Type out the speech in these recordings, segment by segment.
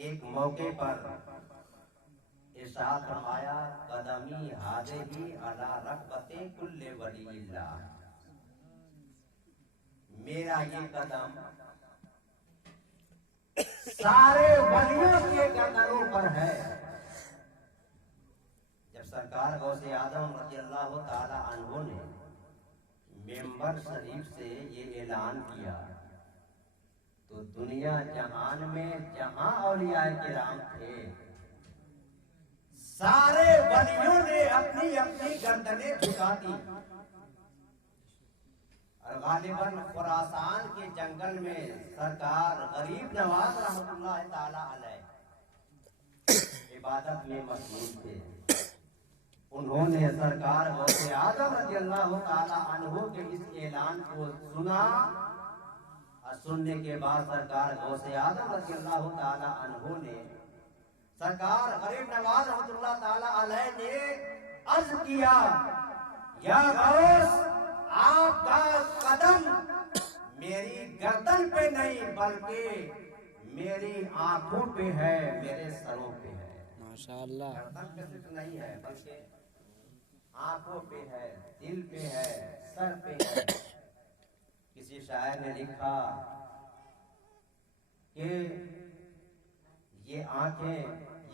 एक मौके पर इरशाद फरमाया, कदमी हाज़िही अला रग़बते कुल्ले वलील्लाह, मेरा ये कदम सारे वलियों के गर्दनों पर है। जब सरकार गौसे आदम रज़ियल्लाहु ताला अन्हु ने मेंबर शरीफ से ये ऐलान किया तो दुनिया जहान में जहां औलियाए किराम थे, सारे वलियों ने अपनी अपनी गर्दनें झुका दी। और गालिबन खुरासान के जंगल में सरकार गरीब नवाज रहमतुल्लाह ताला अलैह इबादत में मशगूल थे। उन्होंने सरकार गौसे आदम रज़ियल्लाहु ताला अन्हु के इस ऐलान को सुना और सुनने के बाद सरकार गौसे आदम रज़ियल्लाहु ताला अन्हु ने सरकार गरीब नवाज रहमतुल्लाह ताला अलैह ने अर्ज किया, या गौस, आपका कदम मेरी गर्दन पे नहीं बल्कि मेरी आंखों पे है, मेरे सरों पे है। माशाअल्लाह। गर्दन पे सिर्फ नहीं है बल्कि आंखों पे है, दिल पे है, सर पे है। किसी शायर ने लिखा कि ये आंखें,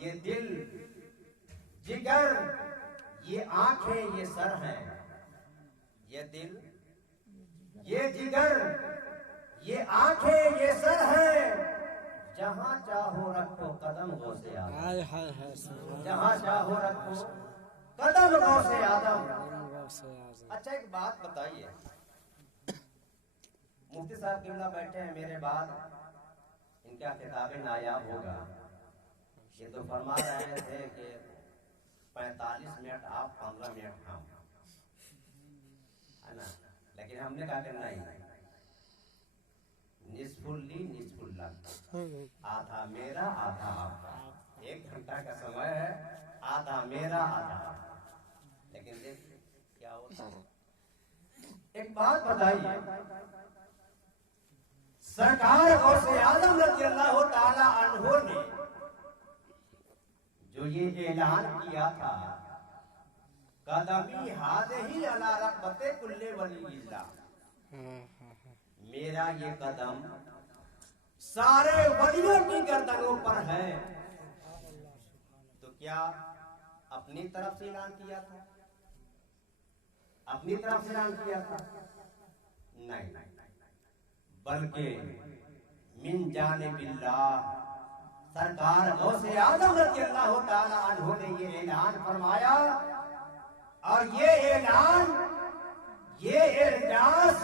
ये दिल, जिगर, ये आंखें, ये सर हैं। ये दिल, ये जिगर, ये आंखें, ये सर है। जहां चाहो रखो कदम गौसे आदम, जहां चाहो रखो कदम गौसे आदम। अच्छा एक बात बताइए, मुफ्ती साहब किबला बैठे हैं मेरे बाद, इनका खिताब नायाब होगा। ये तो फरमा रहे थे कि 45 मिनट आप 15 मिनट हम, है ना, लेकिन हमने कहा करना ही निस्फुल्ली निस्फुल्ला, आधा मेरा आधा आपका। 1 घंटा का समय है, आधा मेरा आधा आपका। लेकिन देखिए क्या होता है। एक बात बताइए, सरकार गौसे आदम रज़ियल्लाहु ताला अन्हु ने जो ये ऐलान किया था, कदमी हाज़िही अला रग़बते कुल्ले वलील्लाह, मेरा ये कदम सारे वलियों की गर्दनों पर है। तो क्या अपनी तरफ से ऐलान किया था? अपनी तरफ से ऐलान किया था? नहीं, बल्कि मिन जानिबिल्लाह, सरकार गौसे आदम रज़ियल्लाहु ताला अन्हु ने ये ऐलान फरमाया। और ये ऐलान, ये एजाज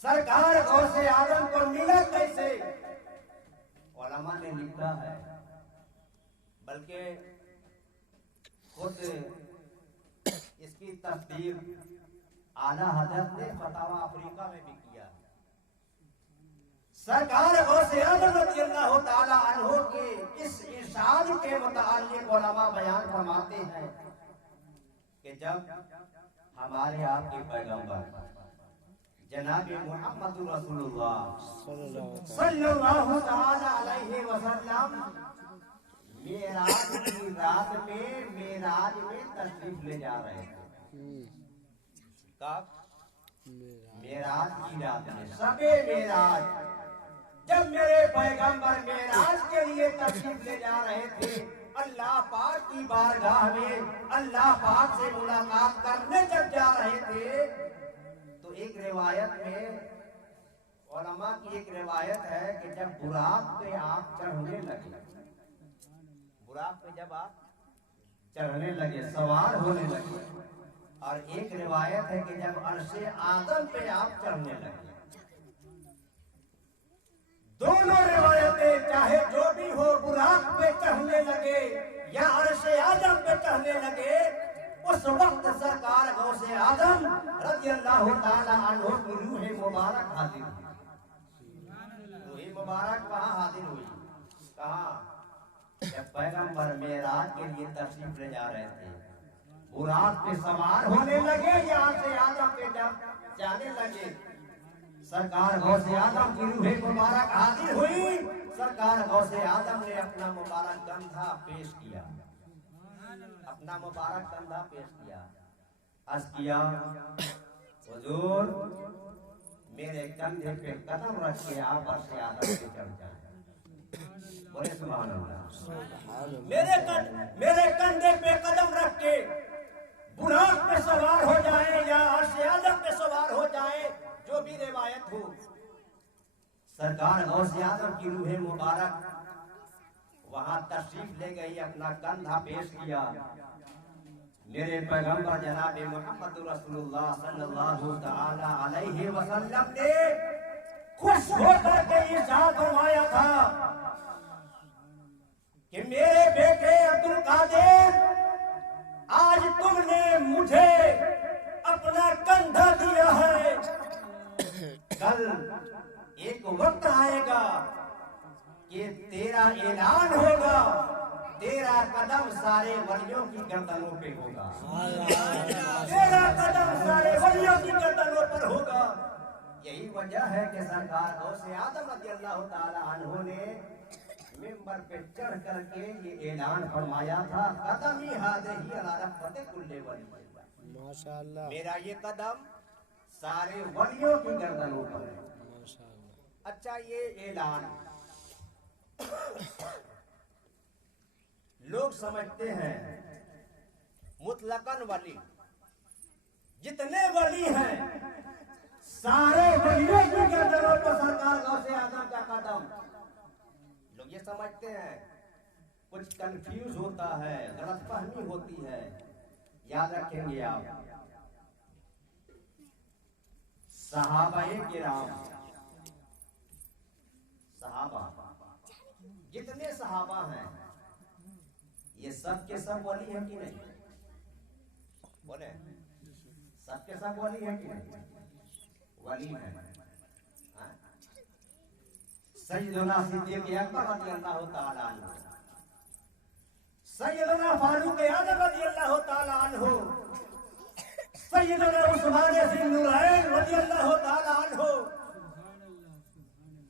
सरकार गौसे आदम को मिला कैसे? उलमा ने लिखा है, बल्कि खुद इसकी तस्दीक आला हज़रत ने फतावा अफ्रीका में भी किया। सरकार गौसे आदम रज़ियल्लाहु ताला अन्हु के इस इरशाद के मुतालिक उलमा बयान फरमाते हैं कि जब हमारे आपके पैगंबर जनाब मुहम्मद रसूलुल्लाह सल्लल्लाहु ताला अलैहि वसल्लम मेराज की रात में, मेराज में तशरीफ ले जा रहे थे। कब? मेराज की रात में, सबे मेराज, जब मेरे पैगंबर मेराज के लिए तशरीफ ले जा रहे थे, अल्लाह पाक की बारगाह में अल्लाह पाक से मुलाकात करने जब जा रहे थे, तो एक रिवायत में, उलमा की एक रिवायत है कि जब बुराक पे आप चढ़ने लगे, बुराक पे जब आप चढ़ने लगे, सवार होने लगे, और एक रिवायत है कि जब अर्शे आदम पे आप चढ़ने लगे। दोनों रिवायतें चाहे जो भी हो, बुराक पे चढ़ने लगे या अर्शे आदम पे चढ़ने लगे, उस वक्त सरकार गौसे आदम रज़ियल्लाहु ताला अन्हु की रूह मुबारक हाजिर हुई। रूह मुबारक कहाँ हाजिर हुई? कहाँ? जब पैगंबर मेराज के लिए तशरीफ ले जा रहे थे, बुराक पे सवार होने लगे, यहाँ से आदम पे जब जाने लगे, सरकार गौसे आदम की रूह मुबारक हाजिर हुई। सरकार गौसे आदम ने अपना मुबारक कंधा पेश किया, अपना मुबारक कंधा पेश किया, अर्ज किया हुजूर मेरे कंधे पे कदम रख के आप से आदम पे चढ़ जाए। बोले सुभान अल्लाह। मेरे कंधे पे कदम रख के बुराक पे सवार हो जाए या अर्श आदम पे सवार हो जाए, जो भी रिवायत हो। सरकार गौसे आदम की रूह मुबारक वहां तशरीफ ले गई, अपना कंधा पेश किया। मेरे पैगंबर जनाब मोहम्मद रसूलुल्लाह सल्लल्लाहु तआला अलैहि वसल्लम ने खुश होकर के इरशाद फरमाया था कि मेरे बेटे अब्दुल कादिर, आज तुमने मुझे अपना कंधा दिया है, कल एक वक्त आएगा कि तेरा ऐलान होगा, तेरा कदम सारे वलियों की गर्दनों पे होगा, तेरा कदम सारे वलियों की गर्दनों पर होगा। यही वजह है कि सरकार गौसे आदम रज़ियल्लाहु ताला अन्हु ने मिंबर पे चढ़ करके ये ऐलान फरमाया था, कदम ही हाज़िही अला रफ़ते कुल्ले वली, माशाअल्लाह, मेरा ये कदम सारे वलियों की गर्दनों पर है। अच्छा, ये ऐलान लोग समझते हैं मुतलकन वली, जितने वली हैं सारे वलियों की गर्दनों पर सरकार गौसे आदम का कदम, लोग ये समझते हैं। कुछ कंफ्यूज होता है, गलतफहमी होती है। याद रखेंगे आप, सहाबाए किराम, सहाबा, जितने सहाबा हैं ये सब के सब वली है कि नहीं? बोले सब के सब वली है कि नहीं? वली है। सैयदना सिद्दीक़ अकबर रज़ियल्लाहु ताला अन्हु, सैयदना फारूक आज़म रज़ियल्लाहु ताला अन्हु, सैयदना उस्मान ज़िन्नुरैन रज़ियल्लाहु ताला अन्हु,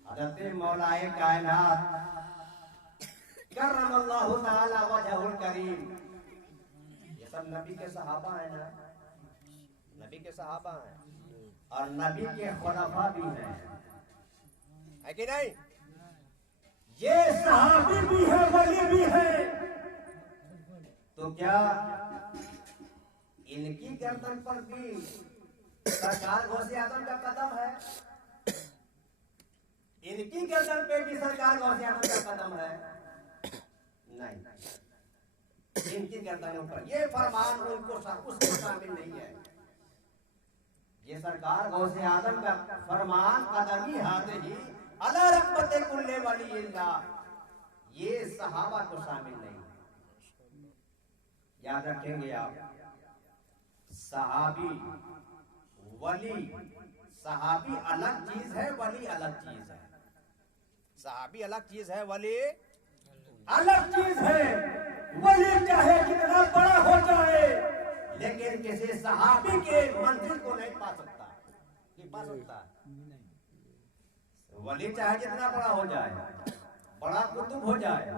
हज़रत मौलाए कायनात करमल्लाहु ताला वजहुल करीम, ये सब नबी के सहाबा हैं ना, नबी के सहाबा हैं और नबी के खुलफा भी हैं, है कि नहीं? ये सहाबी भी है, वली भी है, तो क्या इनकी गर्दन पर भी सरकार गौसे आदम का कदम है? इनकी गर्दन पे भी सरकार गौसे आदम का कदम है? नहीं, इनकी गर्दनों पर ये फरमान उनको उसको शामिल नहीं है। ये सरकार गौसे आदम का फरमान कदमी हाज़िही अला रफ़ते कुल्ले वलिय्यिल्लाह, ये सहाबा को शामिल नहीं। याद रखेंगे आप, सहाबी वली, सहाबी अलग चीज है, वली अलग चीज है। सहाबी अलग चीज है, वली अलग चीज है। वली चाहे कितना बड़ा हो जाए, लेकिन किसी सहाबी के मंजिल को नहीं पा सकता। ये पा सकता वली चाहे जितना बड़ा हो जाए, बड़ा कुतुब हो जाए,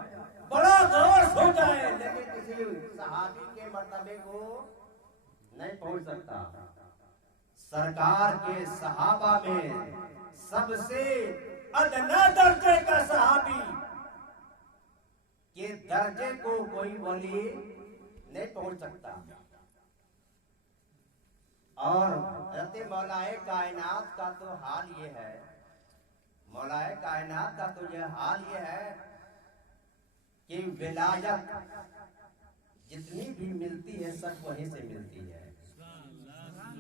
बड़ा गौस हो जाए, लेकिन किसी सहाबी के मर्तबे को नहीं पहुंच सकता। सरकार के सहाबा में सबसे अदना दर्जे का सहाबी के दर्जे को कोई वली नहीं पहुंच सकता। और हज़रत मौलाए कायनात का तो हाल ये है, मौलाए कायनात का तो यह हाल ये है कि विलायत जितनी भी मिलती है सब वहीं से मिलती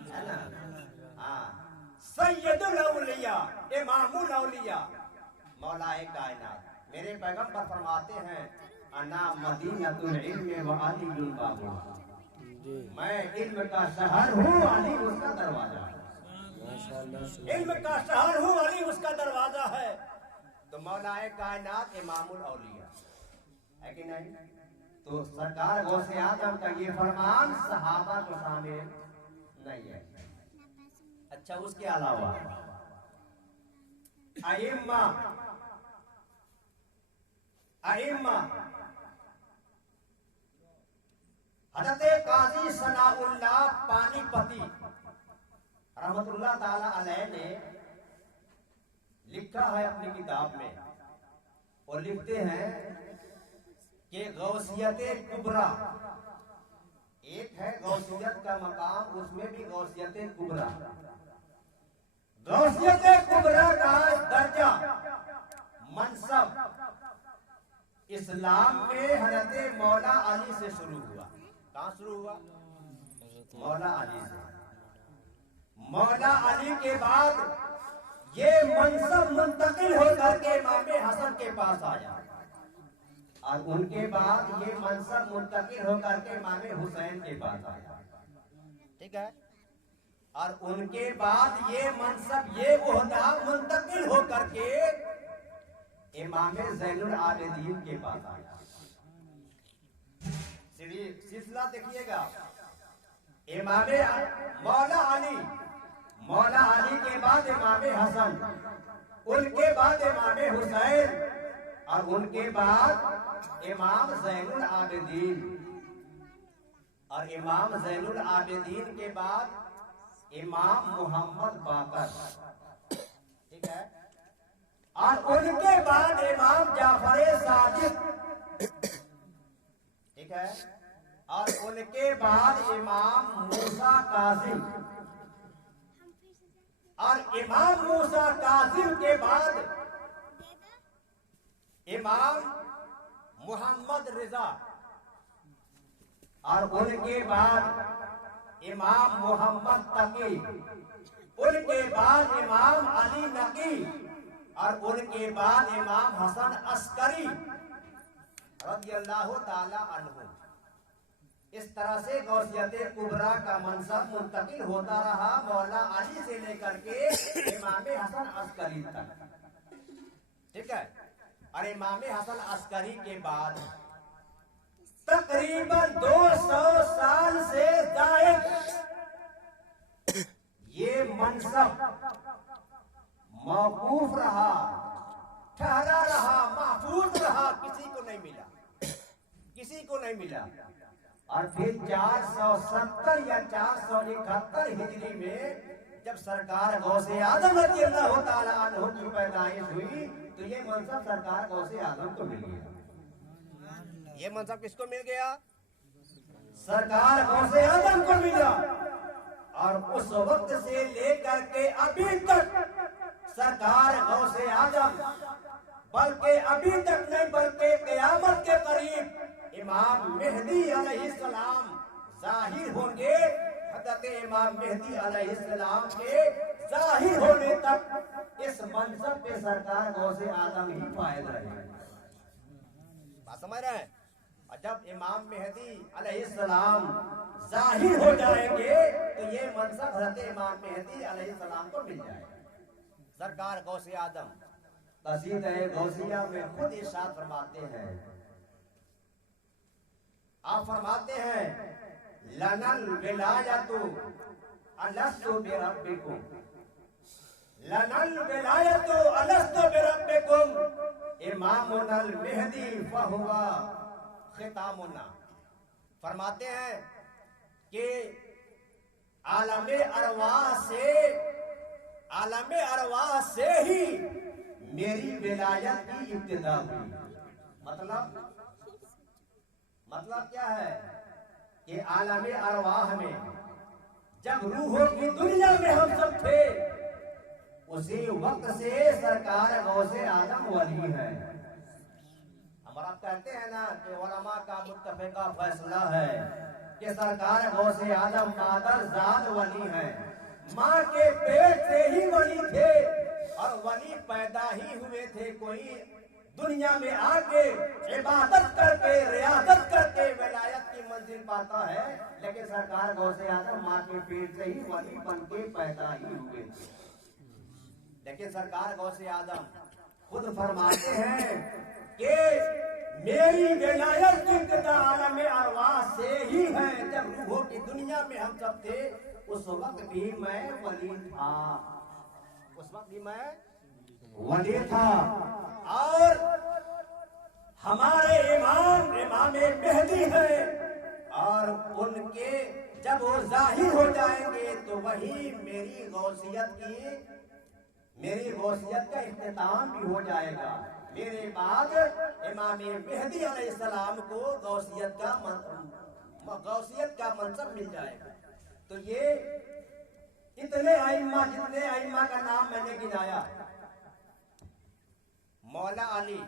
है ना? हाँ, सैयदुल औलिया, इमामुल औलिया, मौलाए कायनात। मेरे पैगंबर फरमाते हैं, अना मदीनतुल इल्म व अलीयुल बाबु, मैं इल्म का शहर हूँ, अली उसका दरवाजा। इल्म का शहर हूँ, अली उसका दरवाजा है। तो मौलाए कायनात इमामुल औलिया है कि नहीं? तो सरकार गौसे आदम का ये फरमान सहाबा को शामिल नहीं है। अच्छा, उसके अलावा अइम्मा अइम्मा हज़रत काजी सनाउल्लाह पानीपती रहमतुल्लाह ताला अलैह ने लिखा है अपनी किताब में, और लिखते हैं कि गौसियत कुबरा, एक है गौसियत का मकाम, उसमें भी गौसियत कुबरा। गौसियत कुबरा का दर्जा मनसब इस्लाम में हज़रत मौला अली से शुरू हुआ। कहाँ शुरू हुआ? मौला अली से। मौला अली के बाद ये मनसब मुंतकिल होकर के इमाम हसन के पास आया, और उनके बाद ये मनसब मुंतकिल होकर के इमाम हुसैन के पास आया। ठीक है। और उनके बाद ये मनसब, ये ओहदा मुंतकिल होकर के इमाम ज़ैनुल आबिदीन के पास आया। सिलसिला देखिएगा, इमाम मौला अली, मौला अली के बाद इमाम हसन, उनके बाद इमाम हुसैन, और उनके बाद इमाम ज़ैनुल आबिदीन, और इमाम ज़ैनुल आबिदीन के बाद इमाम मोहम्मद बाकर। ठीक है। और उनके बाद इमाम जाफर सादिक। ठीक है। और उनके बाद इमाम मूसा काजिम, और इमाम मूसा काजिम के बाद इमाम मोहम्मद रिजा, और उनके बाद इमाम मोहम्मद तकी, उनके बाद इमाम अली नकी, और उनके बाद इमाम हसन अस्करी रज़ियल्लाहु ताला अन्हु। इस तरह से गौसियत कुबरा का मनसब मुंतकिल होता रहा मौला अली से लेकर के इमाम हसन अस्करी तक। ठीक है। और इमाम हसन अस्करी के बाद तकरीबन 200 साल से जायद ये मनसब मौकूफ रहा, ठहरा रहा, महफूज रहा, किसी को नहीं मिला, किसी को नहीं मिला। और फिर 470 या 471 हिजरी में जब सरकार गौसे आजम रज़ियल्लाहु ताला अन्हु की पैदाइश हुई, तो ये मनसब सरकार गौसे आजम को मिल गया। ये मनसब किसको मिल गया? सरकार गौसे आजम को मिला। और उस वक्त से लेकर के अभी तक सरकार गौसे आजम, बल्कि अभी तक नहीं बल्कि क़यामत के करीब इमाम मेहदी अलैहिस्सलाम जाहिर होंगे। हज़रत इमाम मेहदी अलैहिस्सलाम के जाहिर होने तक इस मनसब पे सरकार गौसे आजम ही फायद रहे। बात समझ रहे हैं? और जब इमाम मेहदी अलैहिस्सलाम जाहिर हो जाएंगे तो ये मनसब हज़रत इमाम मेहदी अलैहिस्सलाम को मिल जाएगा। सरकार गौसे आजम कसीदा गौसिया में खुद इरशाद फरमाते हैं, आप फरमाते हैं, लनल विलायतु अलस्तु बिरब्बिकुम, लनल विलायतु अलस्तु बिरब्बिकुम, इमामुनल मेहदी फहुवा खितामुना। फरमाते हैं कि आलमे अरवाह से ही मेरी विलायत की इब्तिदा हुई। मतलब क्या है कि आलमे अरवाह में जब रूहों की दुनिया में हम सब थे, उसी वक्त से सरकार गौसे आजम वली है। हमारा कहते हैं ना कि उलमा का मुत्तफ़िक़ा फैसला है कि सरकार गौसे आजम मादर ज़ात वली है। माँ के पेट से ही वली थे, और वली पैदा ही हुए थे। कोई दुनिया में आके इबादत करके रियादत करके विलायत की मंजिल पाता है, लेकिन सरकार गौसे आजम माँ के पेट से ही वली बन के पैदा ही हुए थे। लेकिन सरकार गौसे आजम खुद फरमाते हैं कि मेरी विलायत की इब्तिदा आलम अरवाह से ही है। जब रूहों की दुनिया में हम सब थे, उस वक्त भी मैं वली था, उस वक्त भी मैं वली था। और हमारे जब वो जाहिर हो जाएंगे तो वही मेरी गौसियत का इख्तिताम भी हो जाएगा। मेरे बाद इमाम मेहदी अलैहिस्सलाम को गौसियत का मनसब मिल जाएगा। तो ये इतने आइम्मा, जितने आइम्मा का नाम मैंने गिनाया, मौला अली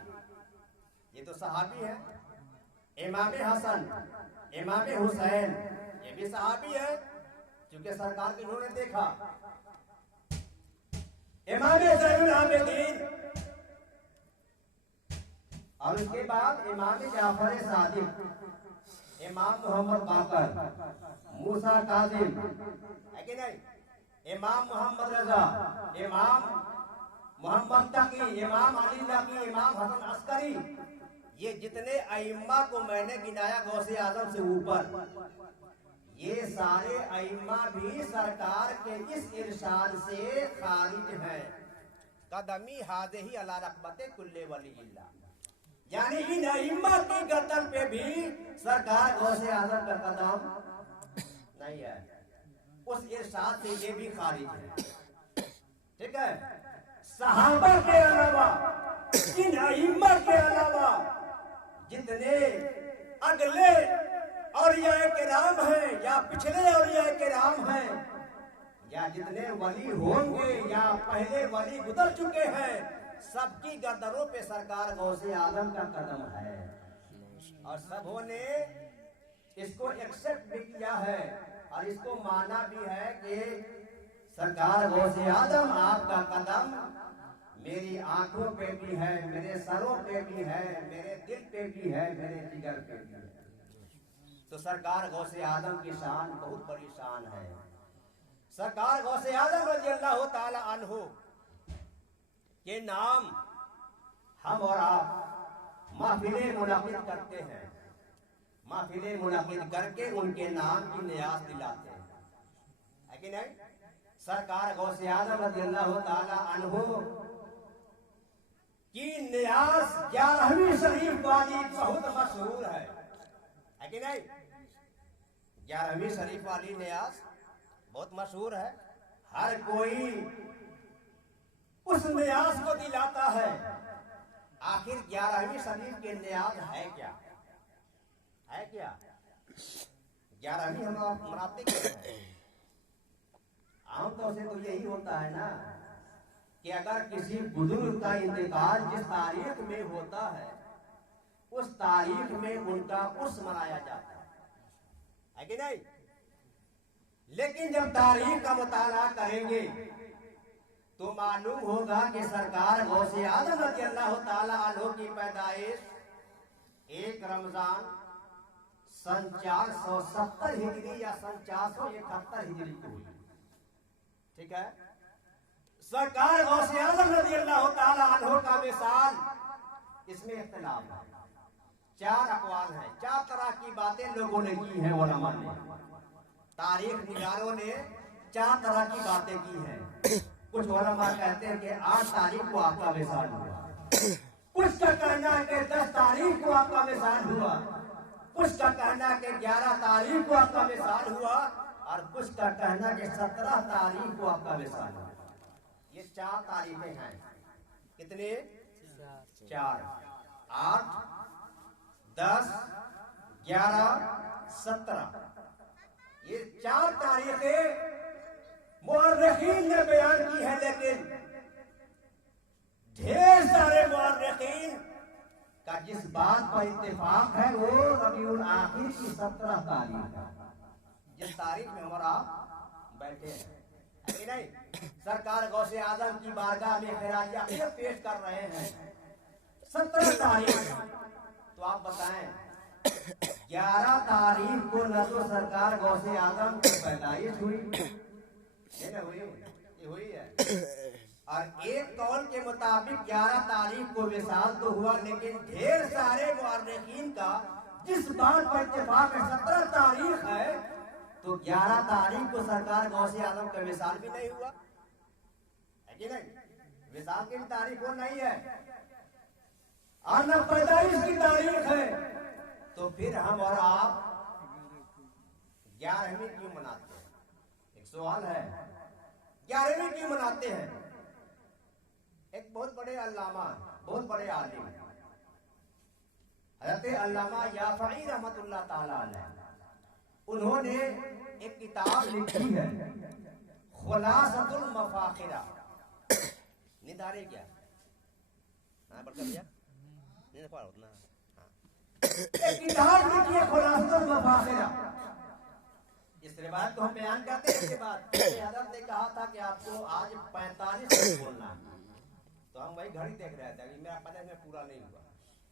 ये तो सहाबी है, इमाम हसन, इमाम हुसैन ये भी सहाबी है, क्योंकि सरकार के इन्होंने देखा। इमाम ज़ैनुल आबिदीन, और उसके बाद इमाम जाफर सादिक, इमाम मोहम्मद बाकर, मूसा काजिम है कि नहीं, इमाम मोहम्मद रजा, इमाम मोहम्मद तकी, इमाम अली नकी, इमाम हसन अस्करी, ये जितने अइम्मा को मैंने गिनाया गौसे आजम से ऊपर, ये सारे अइम्मा भी सरकार के इस इरशाद से खारिज हैं। कदमी हाज़िही अला रक़बते कुल्ले वलीइल्लाह, यानी इन अइम्मा की गर्दन पे भी सरकार गौसे आजम का कदम नहीं है। उस इरशाद से ये भी खारिज है। ठीक है, सहाबा के अलावा, इन अइम्मा के अलावा जितने अगले औलियाए किराम हैं या पिछले औलियाए किराम हैं, या जितने वली होंगे या पहले वली गुजर चुके हैं, सबकी गर्दनों पे सरकार गौसे आजम का कदम है। और सबों ने इसको एक्सेप्ट भी किया है और इसको माना भी है कि सरकार गौसे आजम आपका कदम मेरी आंखों पे भी है, मेरे सरों पे भी है, मेरे दिल पे भी है, मेरे जिगर पे भी है। तो सरकार गौसे आजम की शान बहुत बड़ी शान है। सरकार गौसे आजम रज़ियल्लाहु ताला अन्हु के नाम हम और आप महफिलें मुनाकिद करते हैं, महफिलें मुनाकिद करके उनके नाम की नियाज दिलाते हैं, है कि नहीं। सरकार गौसे आजम रज़ियल्लाहु ताला अन्हु की नियाज 11वीं शरीफ वाली बहुत मशहूर है कि नहीं। 11वीं शरीफ वाली नियाज बहुत मशहूर है, हर कोई उस नियाज को दिलाता है। आखिर 11वीं शरीफ के नियाज है क्या, है क्या? 11वीं हम मनाते क्यों हैं? आमतौर से तो यही होता है ना कि अगर किसी बुजुर्ग का इंतकाल जिस तारीख में होता है, उस तारीख में उनका उर्स मनाया जाता है कि नहीं। लेकिन जब तारीख का मुताला करेंगे तो मालूम होगा कि सरकार गौसे आजम रज़ियल्लाहु ताला अन्हु की पैदाइश 1 रमजान सन 470 हिजरी या सन 471 हिजरी को हुई। ठीक है, सरकार गौसे आजम रज़ियल्लाहु ताला अन्हु का मिसाल, इसमें इख्तिलाफ है, 4 अक़वाल हैं, 4 तरह की बातें लोगों ने की हैं, उलमा ने, तारीख निगारों ने 4 तरह की बातें की हैं। कुछ उलमा कहते हैं कि 8 तारीख को आपका विसाल हुआ, कुछ का कहना है कि 10 तारीख को आपका विसाल हुआ, कुछ का कहना है कि 11 तारीख को आपका विसाल हुआ, और कुछ का कहना कि 17 तारीख को आपका विसाल हुआ। ये 4 तारीखें हैं। कितने? 4, 8, 10, 11, 17। ये 4 तारीखें मुअर्रिखीन ने बयान की है, लेकिन ढेर सारे मुअर्रिखीन का जिस बात पर इत्तेफाक है वो रबीउल आखिर की 17 तारीख है, जिस तारीख में हमारा बैठे हैं, है कि नहीं। सरकार गौसे आजम की बारगाह में खिराज अक़ीदत पेश कर रहे हैं 17 तारीख। तो आप बताएं 11 तारीख को न तो सरकार गौसे आजम की पैदाइश हुई, ये ना हुई, ये हुई है, और एक कौल के मुताबिक 11 तारीख को विसाल तो हुआ, लेकिन ढेर सारे मुअर्रिखीन का जिस बात पर इत्तेफाक है 17 तारीख है, तो 11 तारीख को सरकार गौसे आजम का विसाल भी नहीं हुआ, है कि नहीं। विसाल की तारीख वो नहीं है और न पैदाइश की तारीख है। तो फिर हम और आप 11वीं क्यों मनाते हैं? एक सवाल है, 11वीं क्यों मनाते हैं? एक बहुत बड़े अल्लामा, बहुत बड़े आलिम हज़रत अल्लामा याफ़ई रहमतुल्लाह ताला अलैह, उन्होंने एक किताब लिखी है खुलासतुल मफाखिरा। नींद आ रही क्या? हाँ बढ़कर भैया, नींद पा उतना। एक किताब लिखी है खुलासतुल मफाखिरा। इस रिवायत को हम बयान करते हैं। इसके बाद हज़रत ने कहा था कि आपको आज 45 मिनट बोलना है, तो हम वही घड़ी देख रहे थे, मेरा 50 मिनट पूरा नहीं हुआ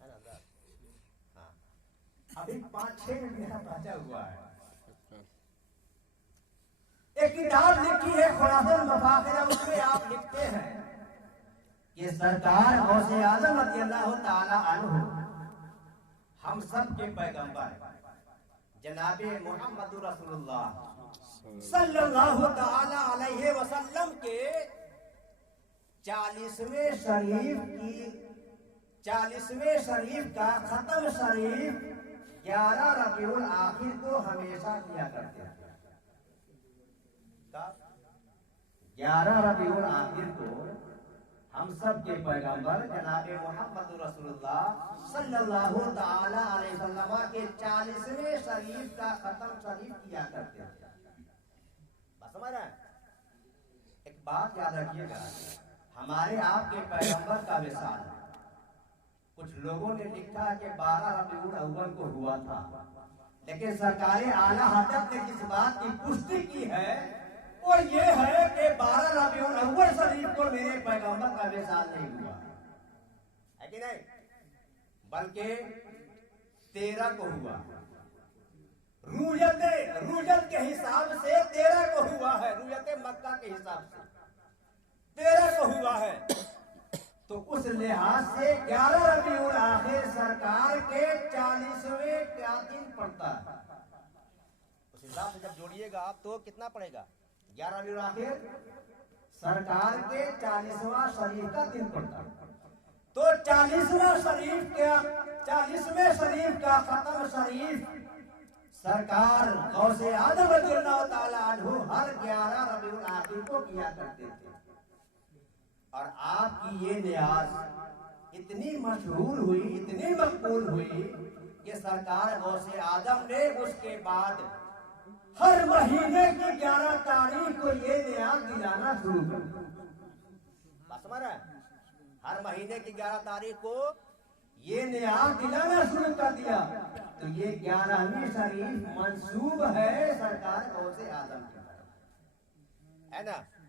है ना सर? हाँ, अभी 5-6 मिनट मेरा बचा हुआ है। एक किताब लिखी है खुलासतुल मफाखिरा, उसमें आप लिखते हैं कि सरकार गौसे आज़म रज़ियल्लाहु ताला अन्हु, हम सब के पैगंबर जनाबे मोहम्मद रसूलुल्लाह सल्लल्लाहु ताला अलैहि वसल्लम के 40वें शरीफ का खत्म शरीफ 11 रबीउल आखिर को हमेशा किया करते थे। 11 रबीउल आखिर को हम सब के पैगंबर जनाबे मोहम्मद रसूलुल्लाह सल्लल्लाहु ताला अलैहि वसल्लम के 40वें शरीफ का खत्म शरीफ किया करते थे। बस समझ रहे हैं? एक बात याद रखिएगा, हमारे आपके पैगंबर का विशाल है। कुछ लोगों ने लिखा कि 12 रबीउल अव्वल को हुआ था, लेकिन सरकार आला हज़रत ने जिस बात की पुष्टि की है वो ये है कि 12 रबीउल अव्वल शरीफ को मेरे पैगंबर का विशाल नहीं हुआ है कि नहीं, बल्कि 13 को हुआ। रूयत के हिसाब से 13 को हुआ है, रूयत मक्का के हिसाब से 13 को हुआ है। तो उस लिहाज से 11 रबीउल आखिर सरकार के 40वें क्या दिन पड़ता है, उस हिसाब से जब जोड़िएगा आप तो कितना पड़ेगा? 11 रबीउल आखिर सरकार के 40वां शरीफ का दिन पड़ता है। तो 40वें शरीफ का खत्म शरीफ सरकार गौसे आज़म रज़ियल्लाहु ताला अन्हु हर 11 रबीउल आखिर को किया करते थे। और आपकी ये नियाज इतनी मशहूर हुई, इतनी मकबूल हुई कि सरकार गौसे आज़म ने उसके बाद हर महीने की 11 तारीख को ये नियाज दिलाना शुरू कर दिया। समझ रहे हैं? हर महीने की 11 तारीख को ये नियाज दिलाना शुरू कर दिया। तो ये 11वीं शरीफ मंसूब है सरकार गौसे आज़म की, है ना?